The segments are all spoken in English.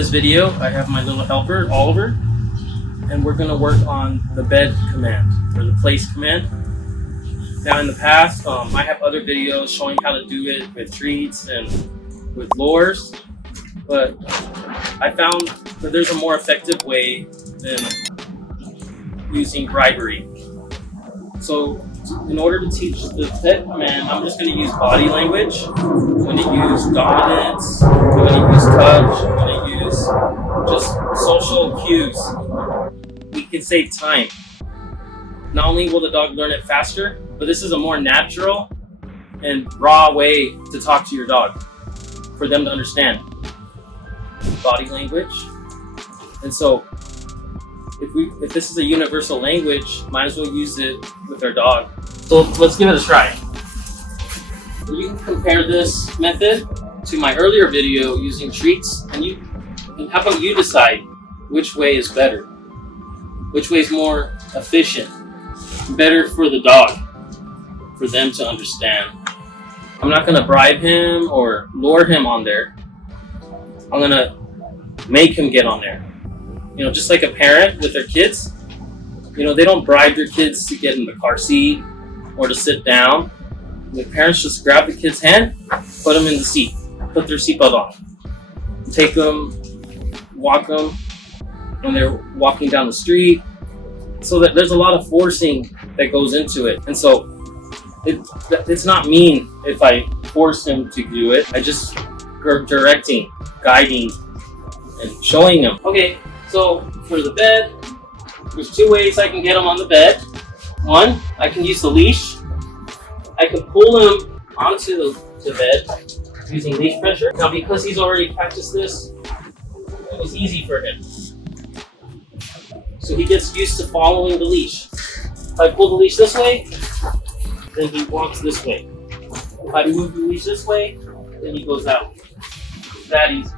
this video, I have my little helper, Oliver, and we're going to work on the bed command, or the place command. Now in the past, I have other videos showing how to do it with treats and with lures, but I found that there's a more effective way than using bribery. So in order to teach the bed command, I'm just going to use body language. I'm going to use dominance. I'm going to use touch. I'm going to use just social cues. We can save time. Not only will the dog learn it faster, but this is a more natural and raw way to talk to your dog for them to understand body language. And so if this is a universal language, might as well use it with our dog. So let's give it a try. You can compare this method to my earlier video using treats, and how about you decide which way is better? Which way is more efficient? Better for the dog, for them to understand. I'm not gonna bribe him or lure him on there. I'm gonna make him get on there. You know, just like a parent with their kids, you know, they don't bribe their kids to get in the car seat or to sit down. The parents just grab the kid's hand, put them in the seat, put their seatbelt on, take them, walk them when they're walking down the street. So that there's a lot of forcing that goes into it. And so it's not mean if I force him to do it. I just directing, guiding, and showing him. Okay, so for the bed, there's two ways I can get him on the bed. One, I can use the leash. I can pull him onto the bed using leash pressure. Now because he's already practiced this, it was easy for him. So he gets used to following the leash. If I pull the leash this way, then he walks this way. If I move the leash this way, then he goes out. It's that easy.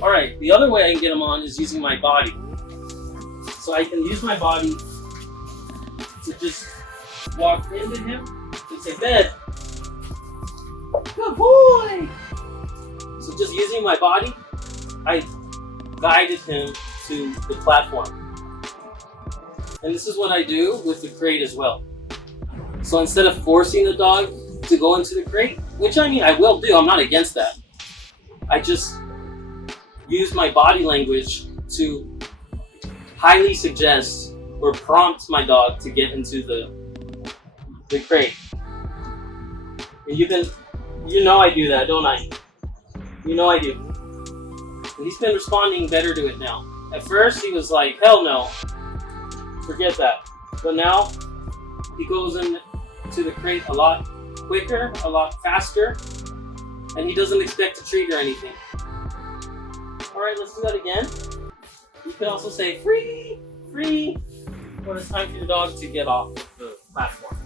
Alright, the other way I can get him on is using my body. So I can use my body to just walk into him and say, bed. Good boy! So just using my body, I guided him to the platform. And this is what I do with the crate as well. So instead of forcing the dog to go into the crate, which I mean I will do, I'm not against that. I just use my body language to highly suggest or prompt my dog to get into the crate. And you know I do that, don't I? You know I do. And he's been responding better to it now. At first he was like, hell no, forget that. But now he goes into the crate a lot quicker, a lot faster, and he doesn't expect a treat or anything. Alright, let's do that again. You can also say free, free, when it's time for your dog to get off the platform,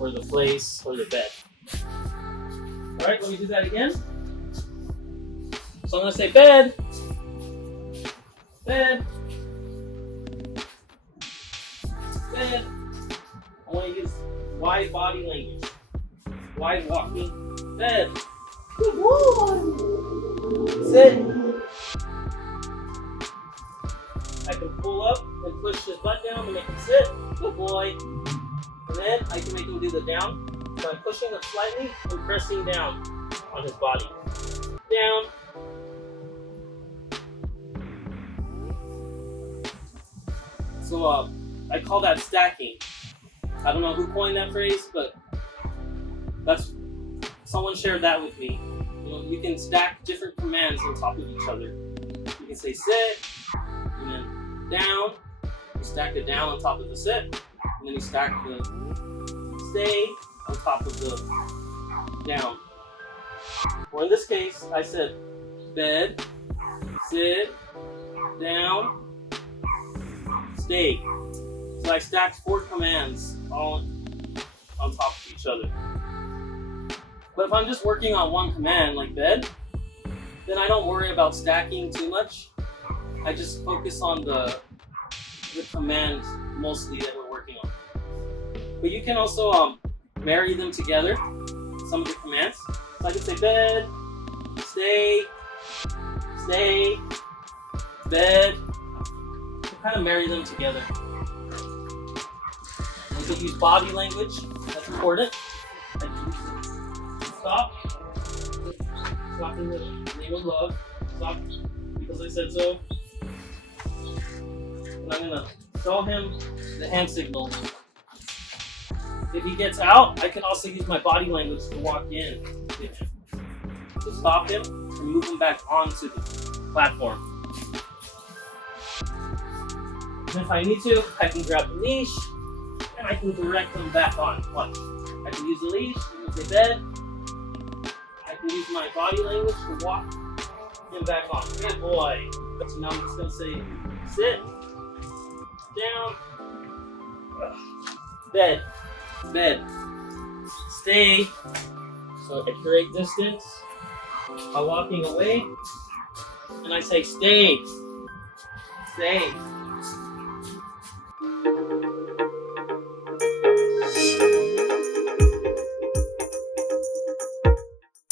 or the place, or the bed. Alright, let me do that again. So I'm going to say bed, bed, bed. I want to use wide body language, wide walking, bed. Good boy. Sit. I can pull up and push his butt down to make him sit. Good boy. And then I can make him do the down by pushing up slightly and pressing down on his body. Down. So I call that stacking. I don't know who coined that phrase, but someone shared that with me. You know, you can stack different commands on top of each other. You can say sit, and then down. You stack the down on top of the sit, and then you stack the stay on top of the down. Or in this case, I said bed, sit, down, stay. So I stacked 4 commands all on top of each other. But if I'm just working on one command like bed, then I don't worry about stacking too much. I just focus on the command mostly that we're working on. But you can also marry them together, some of the commands. So I can say bed, stay, stay, bed. Kind of marry them together. We could use body language. That's important. Stop. Stop in the name of love. Stop because I said so. And I'm gonna show him the hand signal. If he gets out, I can also use my body language to walk in with him. To stop him and move him back onto the platform. And if I need to, I can grab the leash and I can direct them back on. Watch. I can use the leash, use the bed. I can use my body language to walk him back on. Good boy. So now I'm just gonna say, sit, down, bed, bed, stay. So I create distance by walking away, and I say stay, stay.